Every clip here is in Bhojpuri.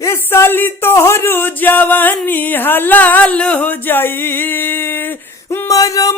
ए साली तोहरो जवानी हलाल हो जाई। मारो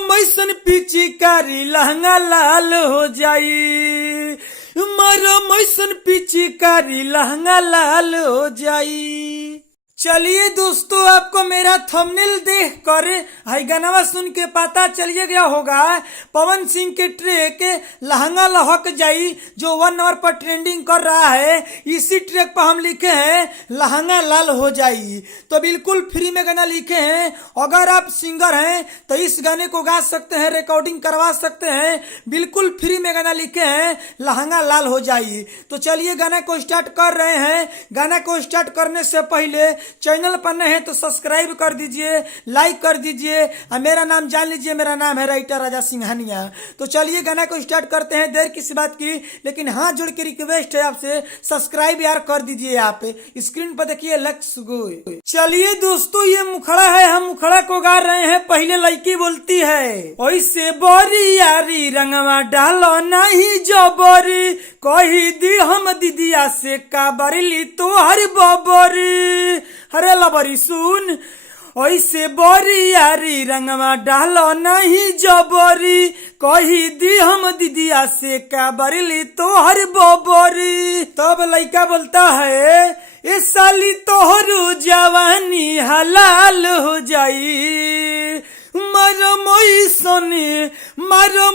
मैसन पिचकारी लहंगा लाल हो जाई। मारो मैसन पिचकारी लहंगा लाल हो जाई। चलिए दोस्तों, आपको मेरा थंबनेल देख कर हाई गाना सुन के पता चलिए गया होगा पवन सिंह के ट्रैक लहंगा लहक जाई जो 1 आवर पर ट्रेंडिंग कर रहा है। इसी ट्रैक पर हम लिखे हैं लहंगा लाल हो जाई। तो बिल्कुल फ्री में गाना लिखे हैं। अगर आप सिंगर हैं तो इस गाने को गा सकते हैं, रिकॉर्डिंग करवा सकते हैं। बिल्कुल फ्री में गाना लिखे हैं लहंगा लाल हो जाई। तो चलिए गाना को स्टार्ट कर रहे हैं। गाना को स्टार्ट करने से पहले चैनल पर नए हैं तो सब्सक्राइब कर दीजिए, लाइक कर दीजिए और मेरा नाम जान लीजिए। मेरा नाम है राइटर राजा सिंघानिया। तो चलिए गाना को स्टार्ट करते हैं। देर किसी बात की, लेकिन हाथ जोड़ के रिक्वेस्ट है आपसे, सब्सक्राइब यार कर दीजिए। आप स्क्रीन पर देखिए लक्ष्य गोय। चलिए दोस्तों, ये मुखड़ा है, हम मुखड़ा को गा रहे हैं। पहले लड़की बोलती है ओइसे बोरी यारी रंगवा डालो नहीं जबरी, कही दी हम दीदिया से का बरली तोहर बबरी। हरे लबरी सुन, ऐसे बोरी यारी रंगवा डालो नहीं जबरी, कही दी हम दीदिया से का बरली तोहर बबरी। तब लड़का बोलता है ए साली तोहरो जवानी हलाल हो जाई। मारो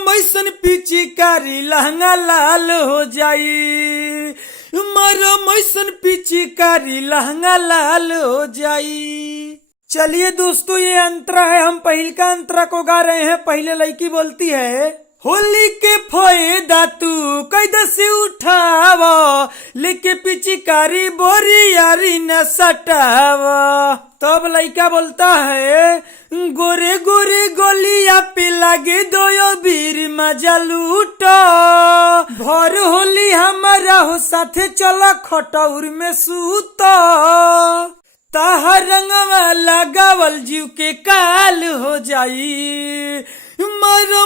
मैसन पिचकारी लहंगा लाल हो जाई। मारो मैसन पिचकारी लहंगा लाल हो जाई। चलिए दोस्तों, ये अंतरा है, हम पहल का अंतरा को गा रहे हैं। पहले लड़की बोलती है होली के फायदा तू कैदा से उठावा, लेके पिचकारी बोरी यारी न सटावा। तब लड़का बोलता है गोरे गोरे गोलिया पे लागे दो बीर मजा लूटो, भर होली हमारा हो साथे चला खटौर में सूतो, ताहर रंगवा लगावल जीव के काल हो जाई। मारो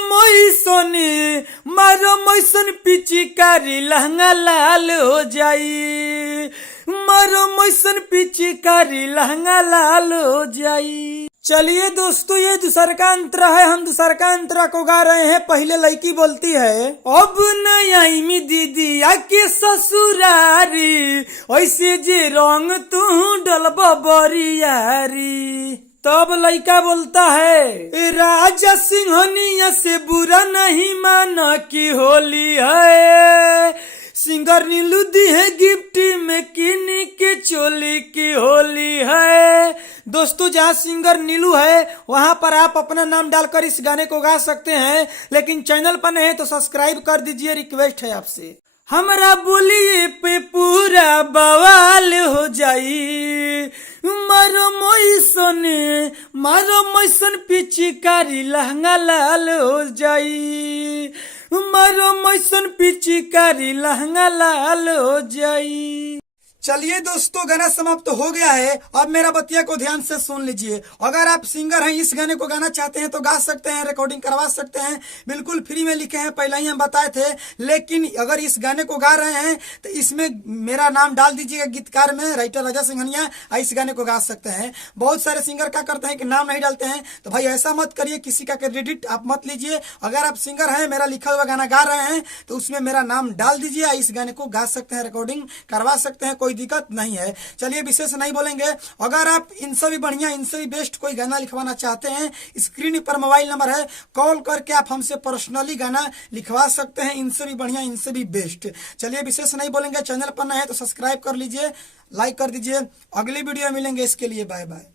मैसन पिचकारी लहंगा लाल हो जाई। मारो मैसन पिचकारी लहंगा लाल हो जाई। चलिए दोस्तों, ये दूसरा का अंतरा है, हम दूसरा का अंतरा को गा रहे हैं। पहले लड़की बोलती है अब नई दीदी आके ससुरारी, ऐसे जे रंग तू डलब बरियारी। तब लड़का बोलता है राजा सिंहनिया से बुरा नहीं माना कि होली है, सिंगर नीलू दी है गिफ्ट में किनी के चोली की होली है। दोस्तों, जहाँ सिंगर नीलू है वहाँ पर आप अपना नाम डालकर इस गाने को गा सकते हैं, लेकिन चैनल पर नहीं है तो सब्सक्राइब कर दीजिए, रिक्वेस्ट है आपसे। हमारा बोलिए पे पूरा बवाल हो जाई। मारो मैसन पिचकारी लहंगा लाल हो जाई। मारो मैसन पिचकारी लहंगा लाल हो जाई। चलिए दोस्तों, गाना समाप्त हो गया है। अब मेरा बतिया को ध्यान से सुन लीजिए। अगर आप सिंगर हैं, इस गाने को गाना चाहते हैं तो गा सकते हैं, रिकॉर्डिंग करवा सकते हैं। बिल्कुल फ्री में लिखे हैं, पहले ही हम बताए थे। लेकिन अगर इस गाने को गा रहे हैं तो इसमें मेरा नाम डाल दीजिएगा गीतकार में, राइटर राजा सिंघानिया। इस गाने को गा सकते हैं। बहुत सारे सिंगर क्या करते हैं कि नाम नहीं डालते हैं, तो भाई ऐसा मत करिए, किसी का क्रेडिट आप मत लीजिए। अगर आप सिंगर हैं, मेरा लिखा हुआ गाना गा रहे हैं तो उसमें मेरा नाम डाल दीजिए। इस गाने को गा सकते हैं, रिकॉर्डिंग करवा सकते हैं, कोई दिक्कत नहीं है। चलिए विशेष नहीं बोलेंगे। अगर आप इनसे भी बढ़िया, इनसे भी बेस्ट कोई गाना लिखवाना चाहते हैं, स्क्रीन पर मोबाइल नंबर है, कॉल करके आप हमसे पर्सनली गाना लिखवा सकते हैं। इनसे भी बढ़िया, इनसे भी बेस्ट। चलिए विशेष नहीं बोलेंगे। चैनल पर नए हैं तो सब्सक्राइब कर लीजिए, लाइक कर दीजिए। अगली वीडियो मिलेंगे, इसके लिए बाय बाय।